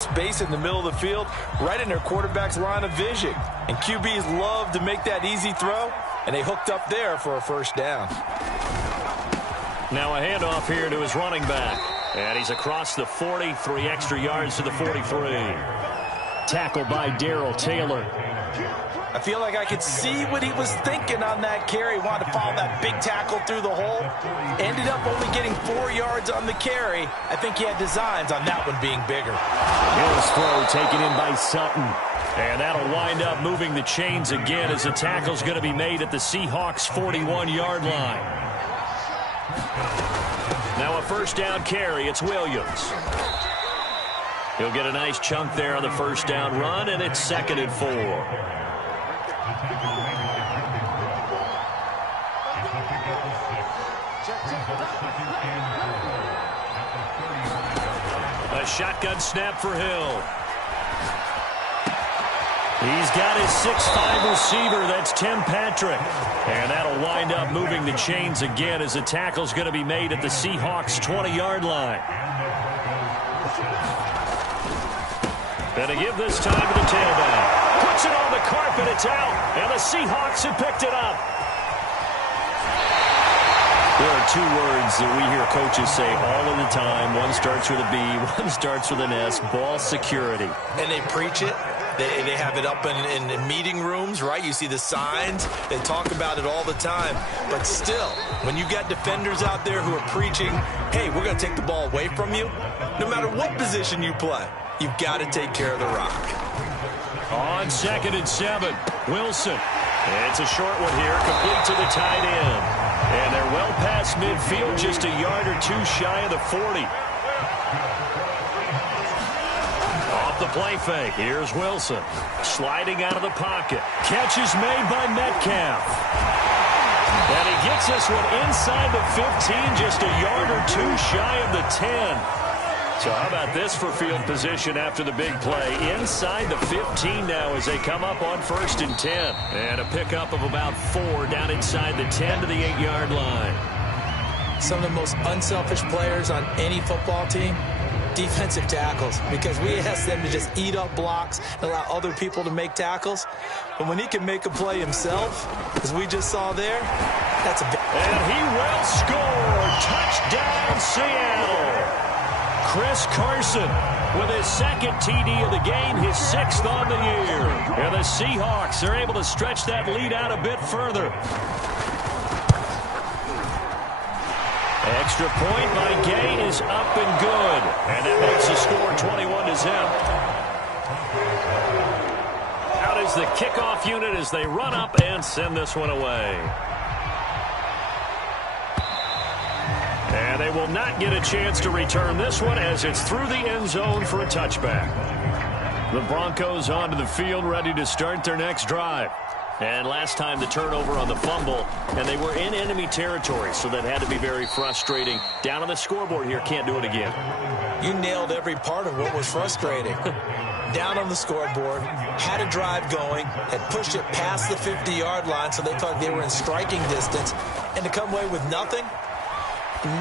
Space in the middle of the field, right in their quarterback's line of vision. And QBs love to make that easy throw, and they hooked up there for a first down. Now a handoff here to his running back. And he's across the 40, 3 extra yards to the 43. Tackle by Darrell Taylor. I feel like I could see what he was thinking on that carry. He wanted to follow that big tackle through the hole. Ended up only getting 4 yards on the carry. I think he had designs on that one being bigger. Hill's throw taken in by Sutton. And that'll wind up moving the chains again as the tackle's going to be made at the Seahawks' 41-yard line. Now a first down carry. It's Williams. He'll get a nice chunk there on the first down run, and it's 2nd and 4. A shotgun snap for Hill. He's got his 6'5" receiver. That's Tim Patrick. And that'll wind up moving the chains again as the tackle's going to be made at the Seahawks' 20-yard line. And to give this time to the tailback. Puts it on the carpet. It's out. And the Seahawks have picked it up. There are 2 words that we hear coaches say all of the time. One starts with a B, one starts with an S. Ball security. And they preach it. They have it up in meeting rooms, right? You see the signs. They talk about it all the time. But still, when you got defenders out there who are preaching, hey, we're going to take the ball away from you, no matter what position you play, you've got to take care of the rock. On 2nd and 7, Wilson. It's a short one here, complete to the tight end. And they're well past midfield, just a yard or 2 shy of the 40. Off the play fake, here's Wilson. Sliding out of the pocket. Catch is made by Metcalf. And he gets this one inside the 15, just a yard or 2 shy of the 10. So how about this for field position after the big play? Inside the 15 now as they come up on 1st and 10. And a pickup of about 4 down inside the 10 to the 8-yard line. Some of the most unselfish players on any football team, defensive tackles, because we ask them to just eat up blocks and allow other people to make tackles. But when he can make a play himself, as we just saw there, that's a big... And he will score. Touchdown, Seattle. Chris Carson with his 2nd TD of the game, his 6th on the year. And the Seahawks are able to stretch that lead out a bit further. Extra point by Gay is up and good. And that makes the score 21-0. Out is the kickoff unit as they run up and send this one away. And they will not get a chance to return this one as it's through the end zone for a touchback. The Broncos onto the field ready to start their next drive. And last time the turnover on the fumble, and they were in enemy territory, so that had to be very frustrating. Down on the scoreboard here, can't do it again. You nailed every part of what was frustrating. Down on the scoreboard, had a drive going, had pushed it past the 50-yard line so they felt they were in striking distance, and to come away with nothing,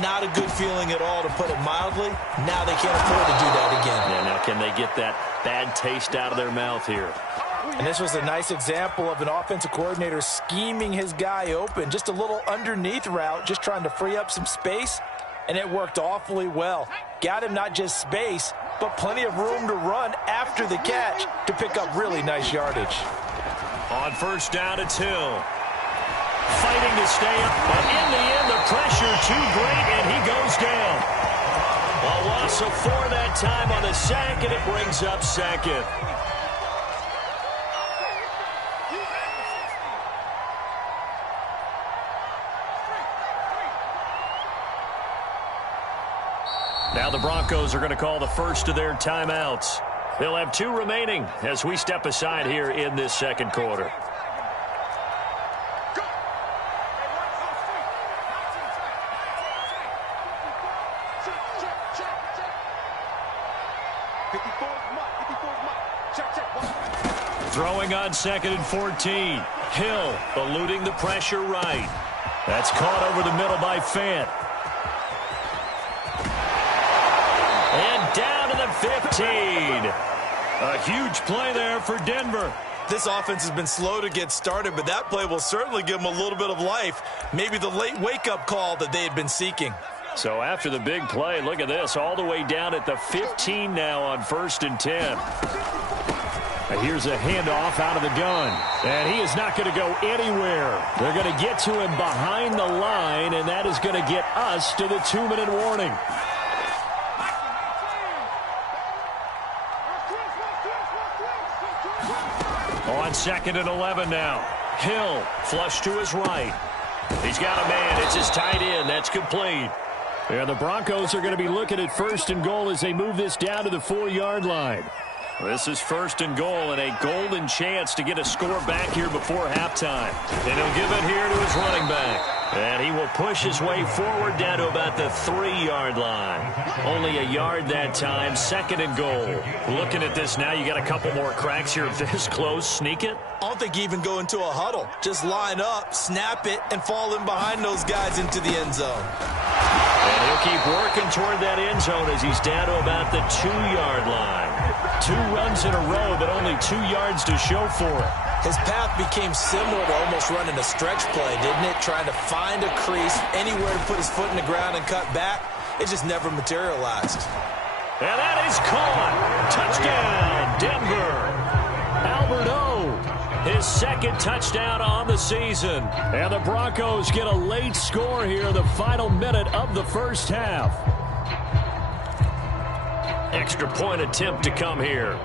not a good feeling at all, to put it mildly. Now they can't afford to do that again. Yeah, now can they get that bad taste out of their mouth here? And this was a nice example of an offensive coordinator scheming his guy open. Just a little underneath route, just trying to free up some space, and it worked awfully well. Got him not just space, but plenty of room to run after the catch to pick up really nice yardage. On 1st down, it's Hill. Fighting to stay up, but in the end, the pressure too great, and he goes down. A loss of 4 that time on the sack, and it brings up 2nd. Now the Broncos are going to call the first of their timeouts. They'll have 2 remaining as we step aside here in this 2nd quarter. Throwing on 2nd and 14. Hill eluding the pressure right. That's caught over the middle by Fant. And down to the 15. A huge play there for Denver. This offense has been slow to get started, but that play will certainly give them a little bit of life. Maybe the late wake-up call that they had been seeking. So after the big play, look at this, all the way down at the 15 now on 1st and 10. Here's a handoff out of the gun. And he is not going to go anywhere. They're going to get to him behind the line, and that is going to get us to the 2-minute warning. On 2nd and 11 now. Hill, flush to his right. He's got a man. It's his tight end. That's complete. And the Broncos are going to be looking at 1st and goal as they move this down to the 4-yard line. This is 1st and goal and a golden chance to get a score back here before halftime. And he'll give it here to his running back. And he will push his way forward down to about the 3-yard line. Only a yard that time, 2nd and goal. Looking at this now, you got a couple more cracks here this close. Sneak it? I don't think you even go into a huddle. Just line up, snap it, and fall in behind those guys into the end zone. And he'll keep working toward that end zone as he's down to about the 2-yard line. 2 runs in a row, but only 2 yards to show for it. His path became similar to almost running a stretch play, didn't it? Trying to find a crease, anywhere to put his foot in the ground and cut back. It just never materialized. And that is caught. Touchdown, Denver. Albert O, his 2nd touchdown on the season. And the Broncos get a late score here in the final minute of the first half. Extra point attempt to come here.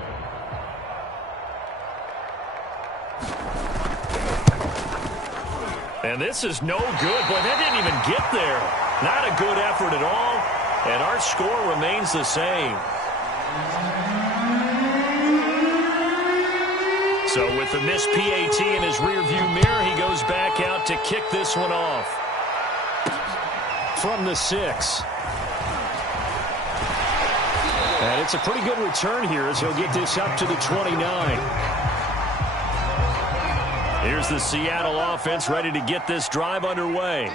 And this is no good. Boy, that didn't even get there. Not a good effort at all. And our score remains the same. So with the missed PAT in his rearview mirror, he goes back out to kick this one off. From the 6. And it's a pretty good return here as he'll get this up to the 29. Here's the Seattle offense ready to get this drive underway.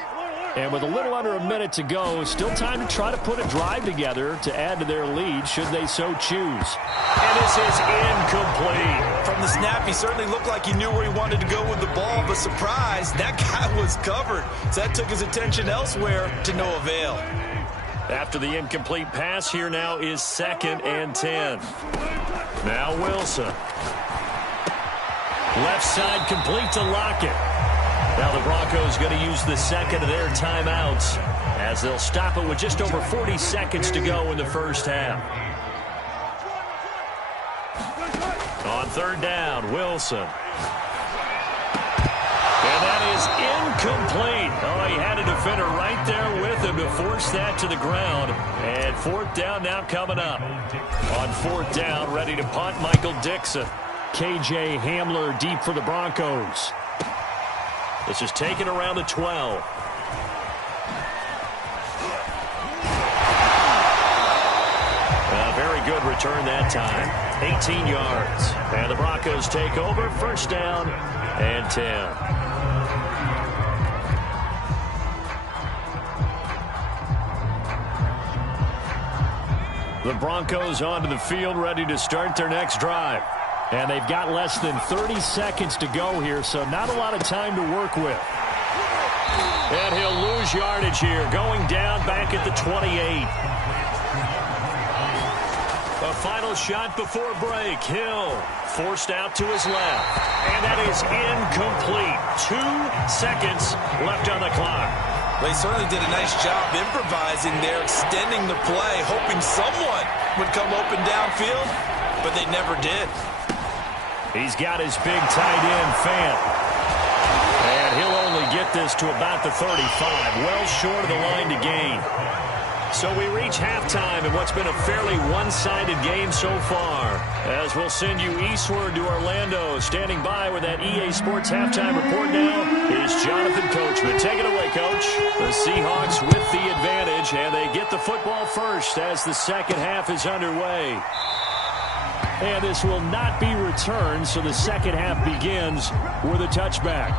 And with a little under a minute to go, still time to try to put a drive together to add to their lead should they so choose. And this is incomplete. From the snap, he certainly looked like he knew where he wanted to go with the ball, but surprise, that guy was covered. So that took his attention elsewhere to no avail. After the incomplete pass, here now is 2nd and 10. Now Wilson. Left side complete to Lockett. Now the Broncos going to use the 2nd of their timeouts as they'll stop it with just over 40 seconds to go in the first half. On 3rd down, Wilson. And that is incomplete. Oh, he had a defender right there with him to force that to the ground. And 4th down now coming up. On 4th down, ready to punt, Michael Dixon. KJ Hamler deep for the Broncos. This is taken around the 12. Very good return that time. 18 yards. And the Broncos take over. 1st down and 10. The Broncos onto the field ready to start their next drive. And they've got less than 30 seconds to go here, so not a lot of time to work with. And he'll lose yardage here, going down back at the 28. A final shot before break. Hill forced out to his left. And that is incomplete. 2 seconds left on the clock. They certainly did a nice job improvising there, extending the play, hoping someone would come open downfield, but they never did. He's got his big tight end, Fant. And he'll only get this to about the 35, well short of the line to gain. So we reach halftime in what's been a fairly one-sided game so far. As we'll send you eastward to Orlando. Standing by with that EA Sports halftime report now is Jonathan Coachman. Take it away, Coach. The Seahawks with the advantage, and they get the football first as the second half is underway. And this will not be returned, so the second half begins with a touchback.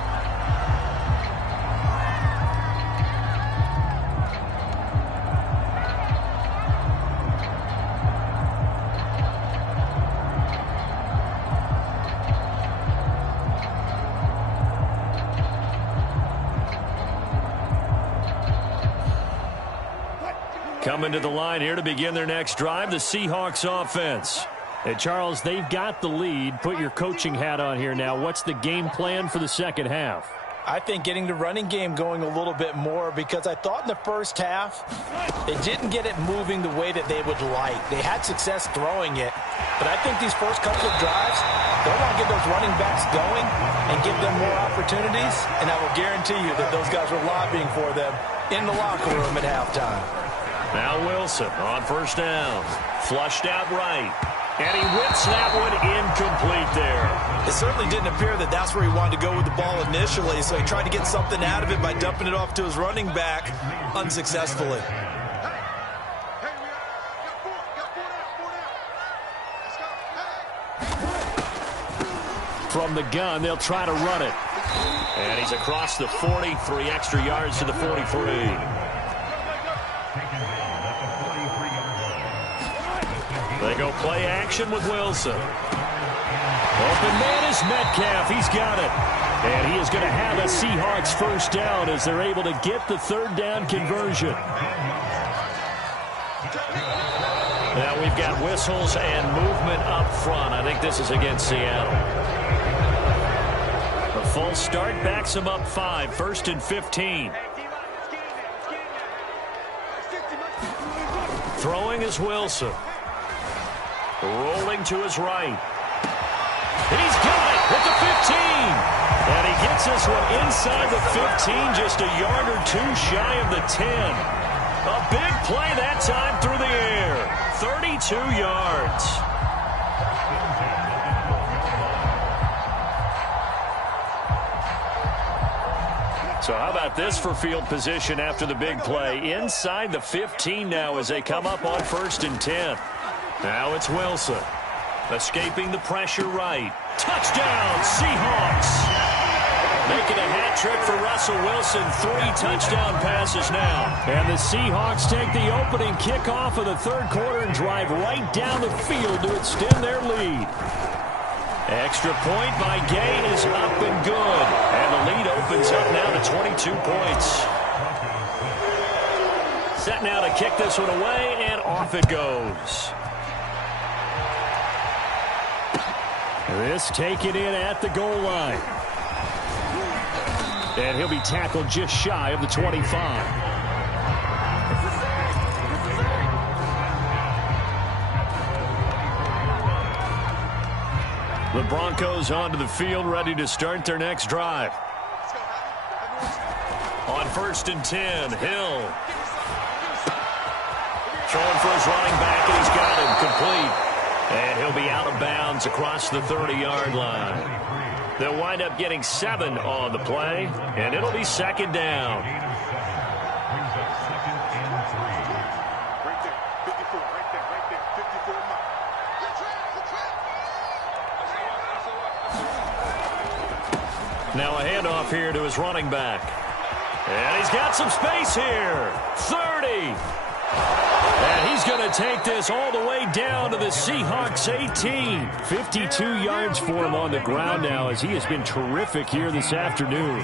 Coming to the line here to begin their next drive, the Seahawks offense. Hey, Charles, they've got the lead. Put your coaching hat on here now. What's the game plan for the second half? I think getting the running game going a little bit more, because I thought in the first half they didn't get it moving the way that they would like. They had success throwing it, but I think these first couple of drives, they want to get those running backs going and give them more opportunities, and I will guarantee you that those guys were lobbying for them in the locker room at halftime. Now Wilson on first down. Flushed out right. And he whips that one incomplete there. It certainly didn't appear that that's where he wanted to go with the ball initially, so he tried to get something out of it by dumping it off to his running back unsuccessfully. From the gun, they'll try to run it. And he's across the 40, 3 extra yards to the 43. They go play action with Wilson. Open man is Metcalf. He's got it. And he is going to have a Seahawks first down as they're able to get the third down conversion. Now we've got whistles and movement up front. I think this is against Seattle. The full start backs him up 5, 1st and 15. Throwing is Wilson. Rolling to his right. He's got it at the 15. And he gets this one inside the 15, just a yard or two shy of the 10. A big play that time through the air. 32 yards. So how about this for field position after the big play? Inside the 15 now as they come up on 1st and 10. Now it's Wilson. Escaping the pressure right. Touchdown, Seahawks. Making a hat trick for Russell Wilson. 3 touchdown passes now. And the Seahawks take the opening kickoff of the third quarter and drive right down the field to extend their lead. Extra point by Gay is up and good. And the lead opens up now to 22 points. Set now to kick this one away, and off it goes. This taken in at the goal line. And he'll be tackled just shy of the 25. The Broncos onto the field, ready to start their next drive. On 1st and 10, Hill. Throwing for his running back, and he's got him complete. And he'll be out of bounds across the 30-yard line. They'll wind up getting 7 on the play, and it'll be 2nd down. Now a handoff here to his running back. And he's got some space here. 30. And he's going to take this all the way down to the Seahawks 18. 52 yards for him on the ground now as he has been terrific here this afternoon.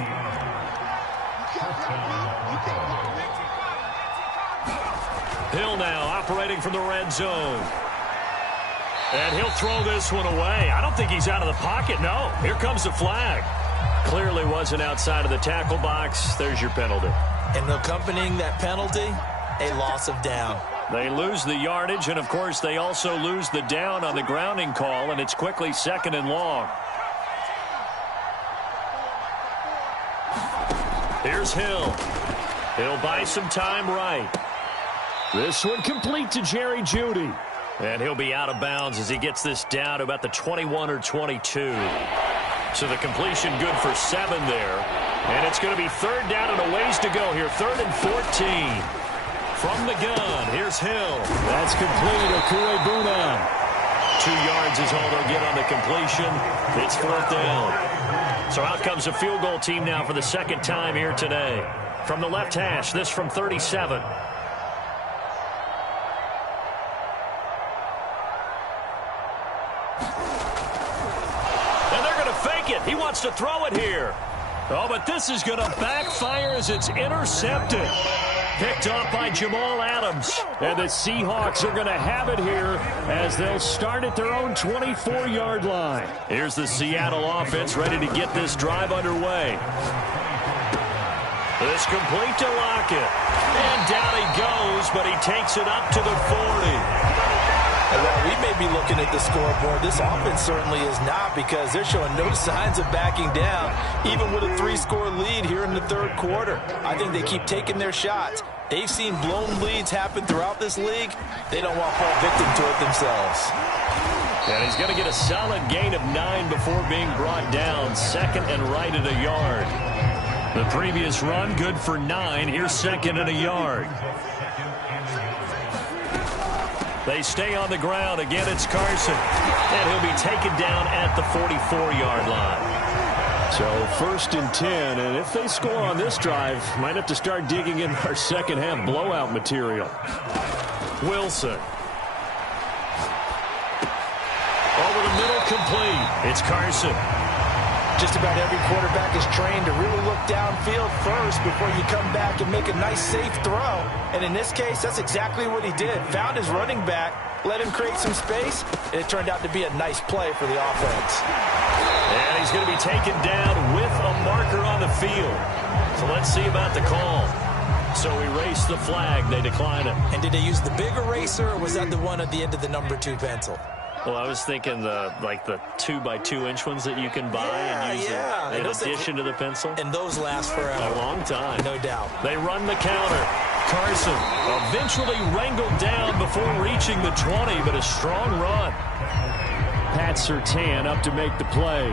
Hill now operating from the red zone. And he'll throw this one away. I don't think he's out of the pocket. No, here comes the flag. Clearly wasn't outside of the tackle box. There's your penalty. And accompanying that penalty, a loss of down. They lose the yardage, and, of course, they also lose the down on the grounding call, and it's quickly 2nd and long. Here's Hill. He'll buy some time right. This one complete to Jerry Jeudy. And he'll be out of bounds as he gets this down to about the 21 or 22. So the completion good for 7 there. And it's going to be 3rd down and a ways to go here. 3rd and 14. From the gun, here's Hill. That's complete. Okuebuna. 2 yards is all they'll get on the completion. It's 4th down. So out comes a field goal team now for the 2nd time here today. From the left hash, this from 37. And they're going to fake it. He wants to throw it here. Oh, but this is going to backfire as it's intercepted. Picked off by Jamal Adams. And the Seahawks are going to have it here as they'll start at their own 24-yard line. Here's the Seattle offense ready to get this drive underway. This complete to Lockett. And down he goes, but he takes it up to the 40. And while we may be looking at the scoreboard, this offense certainly is not, because they're showing no signs of backing down, even with a 3-score lead here in the third quarter. I think they keep taking their shots. They've seen blown leads happen throughout this league. They don't want to fall victim to it themselves. And he's going to get a solid gain of 9 before being brought down. Second and right at a yard. The previous run, good for 9. Here's second and a yard. They stay on the ground. Again, it's Carson. And he'll be taken down at the 44-yard line. So first and 10. And if they score on this drive, might have to start digging in our second-half blowout material. Wilson. Over the middle, complete. It's Carson. Just about every quarterback is trained to really look downfield first before you come back and make a nice, safe throw. And in this case, that's exactly what he did. Found his running back, let him create some space, and it turned out to be a nice play for the offense. And he's going to be taken down with a marker on the field. So let's see about the call. So erase the flag. They decline it. And did they use the big eraser, or was that the one at the end of the number 2 pencil? Well, I was thinking the 2x2-inch ones that you can buy and use in addition to the pencil. And those last forever. A long time. No doubt. They run the counter. Carson eventually wrangled down before reaching the 20, but a strong run. Pat Surtain up to make the play.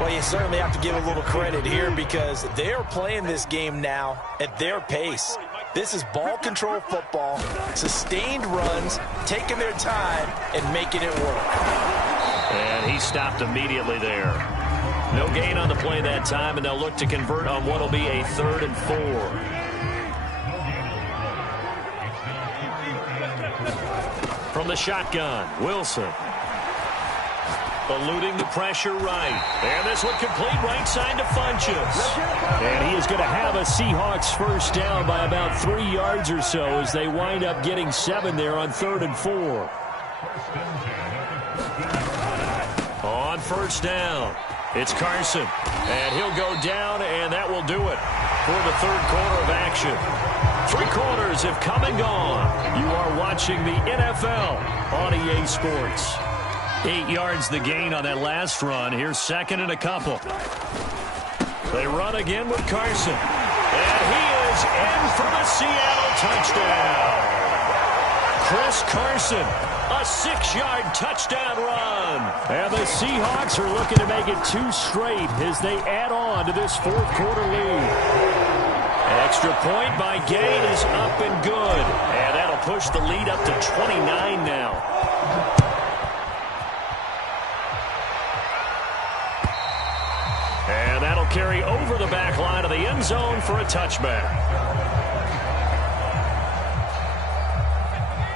Well, you certainly have to give a little credit here, because they are playing this game now at their pace. This is ball control football, sustained runs, taking their time, and making it work. And he stopped immediately there. No gain on the play that time, and they'll look to convert on what will be a 3rd and 4. From the shotgun, Wilson. Eluding the pressure right. And this one complete right side to Funchess. And he is going to have a Seahawks first down by about 3 yards or so as they wind up getting 7 there on 3rd and 4. On first down, it's Carson. And he'll go down, and that will do it for the third quarter of action. 3 quarters have come and gone. You are watching the NFL on EA Sports. 8 yards the gain on that last run. Here's second and a couple. They run again with Carson. And he is in for the Seattle touchdown. Chris Carson, a 6-yard touchdown run. And the Seahawks are looking to make it 2 straight as they add on to this fourth quarter lead. Extra point by Gain is up and good. And that'll push the lead up to 29 now. And that'll carry over the back line of the end zone for a touchback.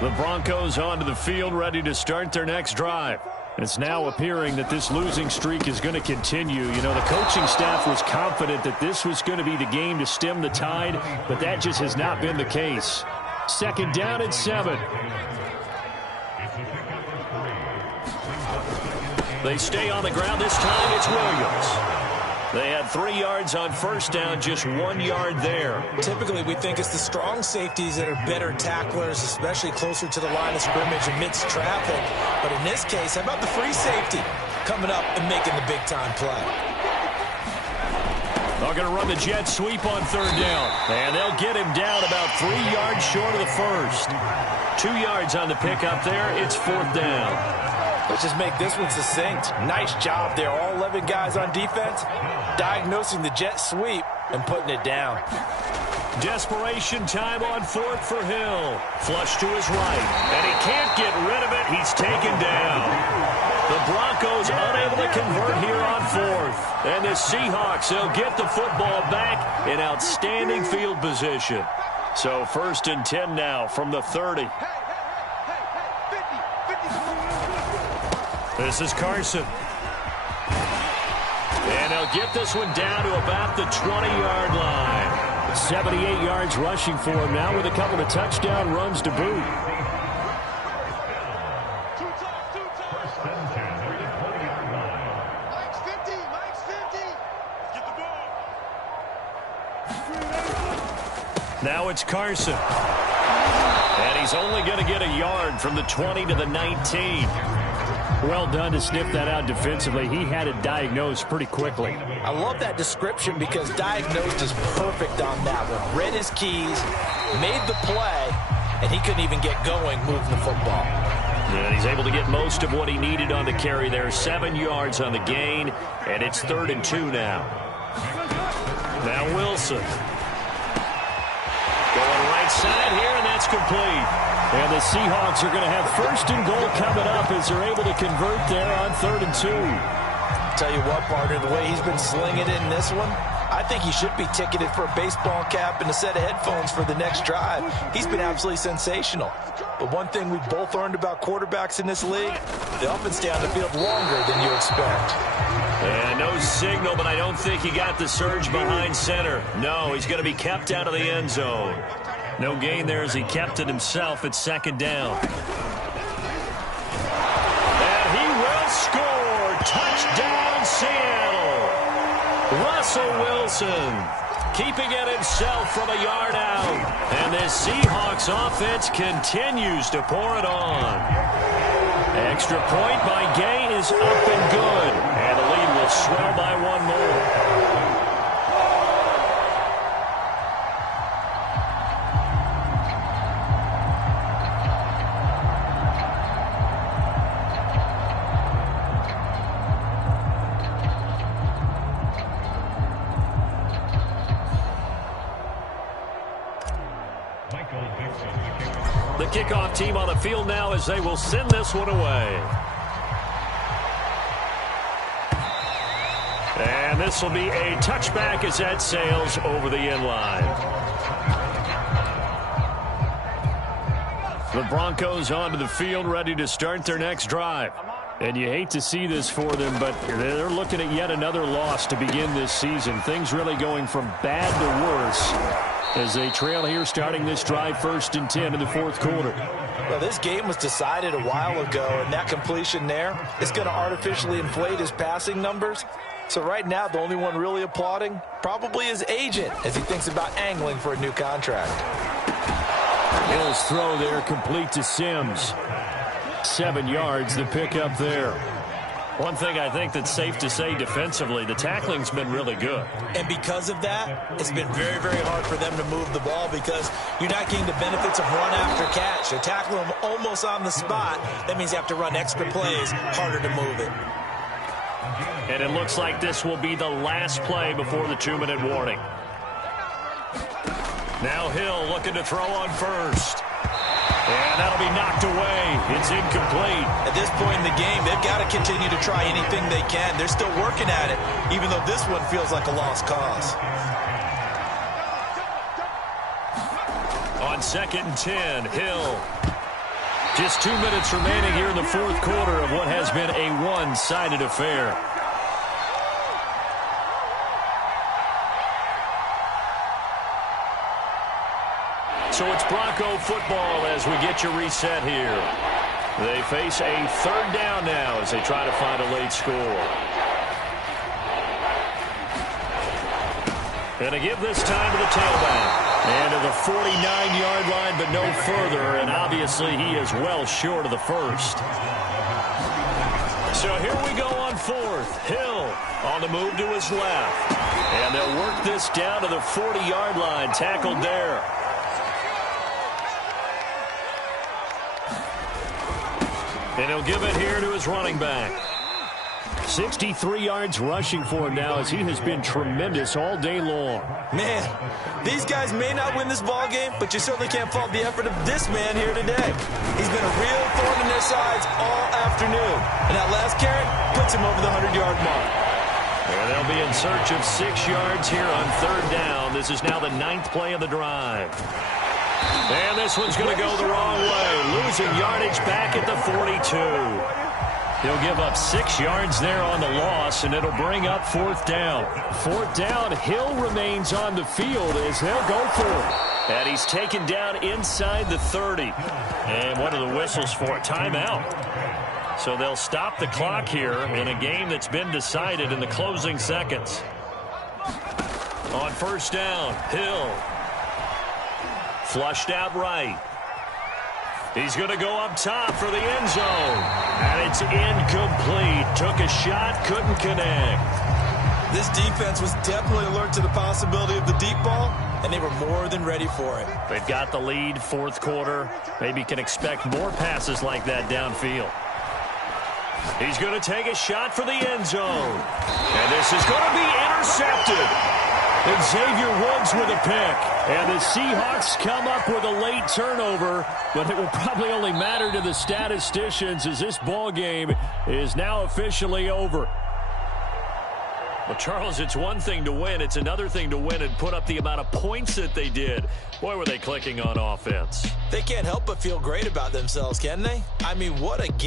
The Broncos onto the field, ready to start their next drive. It's now appearing that this losing streak is going to continue. You know, the coaching staff was confident that this was going to be the game to stem the tide, but that just has not been the case. Second down and 7. They stay on the ground. This time it's Williams. They had 3 yards on first down, just 1 yard there. Typically, we think it's the strong safeties that are better tacklers, especially closer to the line of scrimmage amidst traffic. But in this case, how about the free safety coming up and making the big-time play? They're going to run the jet sweep on third down. And they'll get him down about 3 yards short of the first. 2 yards on the pickup there. It's fourth down. Let's just make this one succinct. Nice job there. All 11 guys on defense diagnosing the jet sweep and putting it down. Desperation time on fourth for Hill. Flush to his right. And he can't get rid of it. He's taken down. The Broncos unable to convert here on fourth. And the Seahawks, they'll get the football back in outstanding field position. So first and 10 now from the 30. This is Carson. And they'll get this one down to about the 20-yard line. 78 yards rushing for him now with a couple of touchdown runs to boot. Now it's Carson. And he's only going to get a yard from the 20 to the 19. Well done to sniff that out defensively. He had it diagnosed pretty quickly. I love that description because diagnosed is perfect on that one. Read his keys, made the play, and he couldn't even get going moving the football. And he's able to get most of what he needed on the carry there. 7 yards on the gain, and it's 3rd and 2 now. Now Wilson. Going right side here, and that's complete. And the Seahawks are going to have 1st and goal coming up as they're able to convert there on 3rd and 2. Tell you what, partner, the way he's been slinging it in this one, I think he should be ticketed for a baseball cap and a set of headphones for the next drive. He's been absolutely sensational. But one thing we've both learned about quarterbacks in this league, they often stay on the field longer than you expect. And no signal, but I don't think he got the surge behind center. No, he's going to be kept out of the end zone. No gain there as he kept it himself at 2nd down. And he will score. Touchdown, Seattle. Russell Wilson keeping it himself from a yard out. And this Seahawks offense continues to pour it on. Extra point by Gay is up and good. And the lead will swell by 1 more. The kickoff team on the field now as they will send this one away. And this will be a touchback as that sails over the end line. The Broncos onto the field ready to start their next drive. And you hate to see this for them, but they're looking at yet another loss to begin this season. Things really going from bad to worse as they trail here starting this drive 1st and 10 in the 4th quarter. Well, this game was decided a while ago, and that completion there is going to artificially inflate his passing numbers. So right now, the only one really applauding probably his agent as he thinks about angling for a new contract. Hill's throw there complete to Sims. 7 yards, the pickup there. One thing I think that's safe to say defensively, the tackling's been really good. And because of that, it's been very, very hard for them to move the ball because you're not getting the benefits of run after catch. You're tackling them almost on the spot. That means you have to run extra plays, harder to move it. And it looks like this will be the last play before the 2-minute warning. Now Hill looking to throw on first. And that'll be knocked away. It's incomplete. At this point in the game, they've got to continue to try anything they can. They're still working at it, even though this one feels like a lost cause. On 2nd and 10, Hill. Just 2 minutes remaining here in the 4th quarter of what has been a one-sided affair. So it's Bronco football as we get you reset here. They face a 3rd down now as they try to find a late score. And to give this time to the tailback. And to the 49-yard line, but no further. And obviously he is well short of the 1st. So here we go on 4th. Hill on the move to his left. And they'll work this down to the 40-yard line. Tackled there. And he'll give it here to his running back. 63 yards rushing for him now as he has been tremendous all day long. Man, these guys may not win this ball game, but you certainly can't fault the effort of this man here today. He's been a real thorn in their sides all afternoon. And that last carry puts him over the 100-yard mark. And they'll be in search of 6 yards here on 3rd down. This is now the 9th play of the drive. And this one's going to go the wrong way. Losing yardage back at the 42. He'll give up 6 yards there on the loss, and it'll bring up 4th down. 4th down, Hill remains on the field as they'll go for it. And he's taken down inside the 30. And what are the whistles for? Timeout. So they'll stop the clock here in a game that's been decided in the closing seconds. On 1st down, Hill. Flushed out right. He's going to go up top for the end zone. And it's incomplete. Took a shot, couldn't connect. This defense was definitely alert to the possibility of the deep ball, and they were more than ready for it. They've got the lead, 4th quarter. Maybe can expect more passes like that downfield. He's going to take a shot for the end zone. And this is going to be intercepted. And Xavier Woods with a pick. And the Seahawks come up with a late turnover, but it will probably only matter to the statisticians as this ball game is now officially over. Well, Charles, it's one thing to win. It's another thing to win and put up the amount of points that they did. Boy, were they clicking on offense. They can't help but feel great about themselves, can they? I mean, what a game.